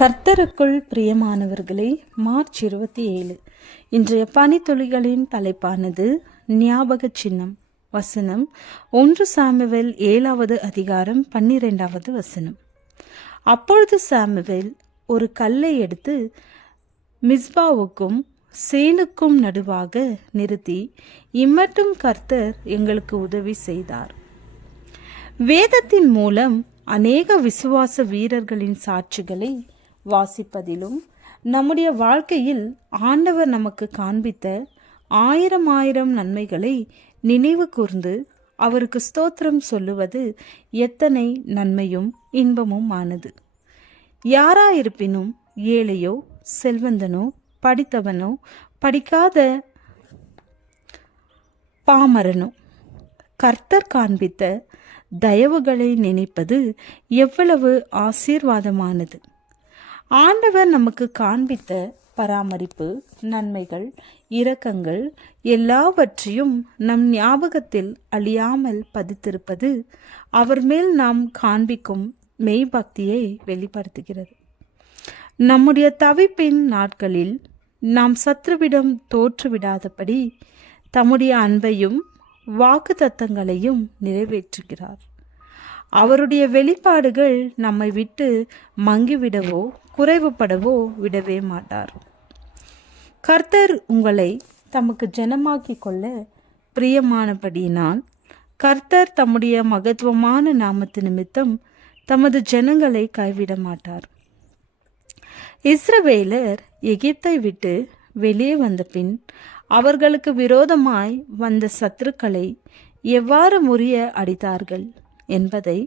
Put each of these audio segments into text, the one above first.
கர்த்தருக்குள் பிரியமானவர்களே, மார்ச் 27 இன்றைய பனித்துளிகளின் தலைப்பானது ஞாபக சின்னம். வசனம் 1 சாமுவேல் 7வது அதிகாரம் 12வது வசனம். அப்பொழுது சாமுவேல் ஒரு கல்லை எடுத்து மிஸ்பாவுக்கும் சேனுக்கும் நடுவாக நிறுத்தி, இம்மட்டும் கர்த்தர் எங்களுக்கு உதவி செய்தார். வேதத்தின் மூலம் அநேக விசுவாச வீரர்களின் சாட்சிகளை வாசிப்பதிலும் நம்முடைய வாழ்க்கையில் ஆண்டவர் நமக்கு காண்பித்த ஆயிரம் நன்மைகளை நினைவு கூர்ந்து அவருக்கு ஸ்தோத்திரம் சொல்லுவது எத்தனை நன்மையும் இன்பமும் ஆனது. யாராயிருப்பினும், ஏழையோ செல்வந்தனோ படித்தவனோ படிக்காத பாமரனோ, கர்த்தர் காண்பித்த தயவுகளை நினைப்பது எவ்வளவு ஆசீர்வாதமானது. ஆண்டவர் நமக்கு காண்பித்த பராமரிப்பு, நன்மைகள், இரக்கங்கள் எல்லாவற்றையும் நம் ஞாபகத்தில் அழியாமல் பதித்திருப்பது அவர் மேல் நாம் காண்பிக்கும் மெய்பக்தியை வெளிப்படுத்துகிறது. நம்முடைய தவிப்பின் நாட்களில் நாம் சத்ருவிடம் தோற்றுவிடாதபடி தம்முடைய அன்பையும் வாக்கு தத்தங்களையும் நிறைவேற்றுகிறார். அவருடைய வெளிப்பாடுகள் நம்மை விட்டு மங்கிவிடவோ குறைவுபடவோ விடவே மாட்டார். கர்த்தர் உங்களை தமக்கு ஜனமாக்கி கொள்ள பிரியமானபடியினால் கர்த்தர் தம்முடைய மகத்துவமான நாமத்து நிமித்தம் தமது ஜனங்களை கைவிட மாட்டார். இஸ்ரவேலர் எகிப்தை விட்டு வெளியே வந்த பின் அவர்களுக்கு விரோதமாய் வந்த சத்துருக்களை எவ்வாறு முறிய அடித்தார்கள் என்பதை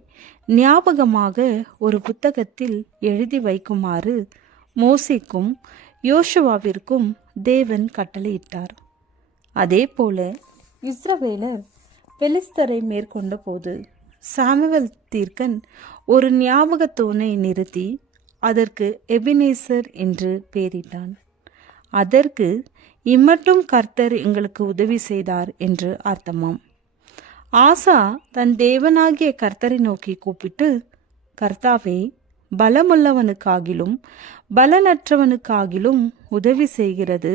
ஞாபகமாக ஒரு புத்தகத்தில் எழுதி வைக்குமாறு மோசேக்கும் யோசுவாவிற்கும் தேவன் கட்டளையிட்டார். அதே போல இஸ்ரவேலர் பெலிஸ்தரை மேற்கொண்ட போது சாமுவேல் தீர்க்கன் ஒரு ஞாபக தூணை நிறுத்தி அதற்கு எபினேசர் என்று பெயரிட்டான். அதற்கு இம்மட்டும் கர்த்தர் எங்களுக்கு உதவி செய்தார் என்று அர்த்தமாம். ஆசா தன் தேவனாகிய கர்த்தரை நோக்கி கூப்பிட்டு, கர்த்தாவே, பலமுள்ளவனுக்காகிலும் பலனற்றவனுக்காகிலும் உதவி செய்கிறது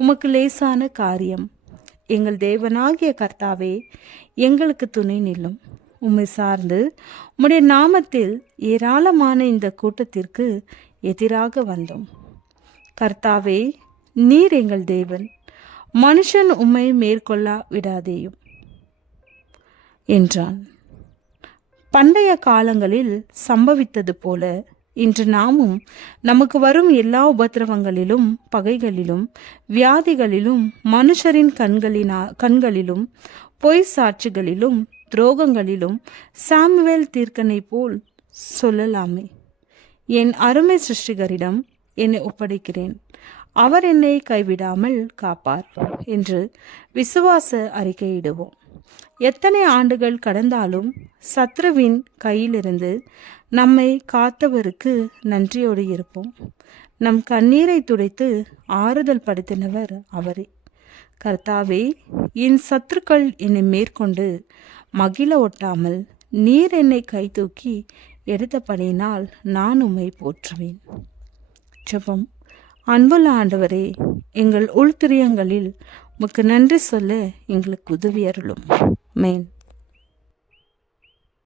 உமக்கு லேசான காரியம். எங்கள் தேவனாகிய கர்த்தாவே, எங்களுக்கு துணை நில்லும். உம்மை சார்ந்து உம்முடைய நாமத்தில் ஏராளமான இந்த கூட்டத்திற்கு எதிராக வந்தோம். கர்த்தாவே, நீர் எங்கள் தேவன், மனுஷன் உம்மை மேற்கொள்ள விடாதேயும் என்றான். பண்டைய காலங்களில் சம்பவித்தது போல இன்று நாமும் நமக்கு வரும் எல்லா உபத்திரவங்களிலும், பகைகளிலும், வியாதிகளிலும், மனுஷரின் கண்களிலும், பொய் சாட்சிகளிலும், துரோகங்களிலும் சாமுவேல் தீர்க்கனை போல் சொல்லலாமே, என் அருமை சிருஷ்டிகரிடம் என்னை ஒப்படைக்கிறேன், அவர் என்னை கைவிடாமல் காப்பார் என்று விசுவாச அறிக்கையிடுவோம். எத்தனை ஆண்டுகள் கடந்தாலும் சத்ருவின் கையிலிருந்து நம்மை காத்தவருக்கு நன்றியோடு இருப்போம். நம் கண்ணீரை துடைத்து ஆறுதல் படுத்தினவர் அவரே. கர்த்தாவே, என் சத்துருக்கள் என்னை மேற்கொண்டு மகிழ ஒட்டாமல் நீர் என்னை கை தூக்கி எடுத்தபடியினால் நான் உம்மை போற்றுவேன். ஜெபம். அன்புள்ள ஆண்டவரே, எங்கள் உள்துரியங்களில் உமக்கு நன்றி சொல்ல எங்களுக்கு உதவி அருளும். மேன்.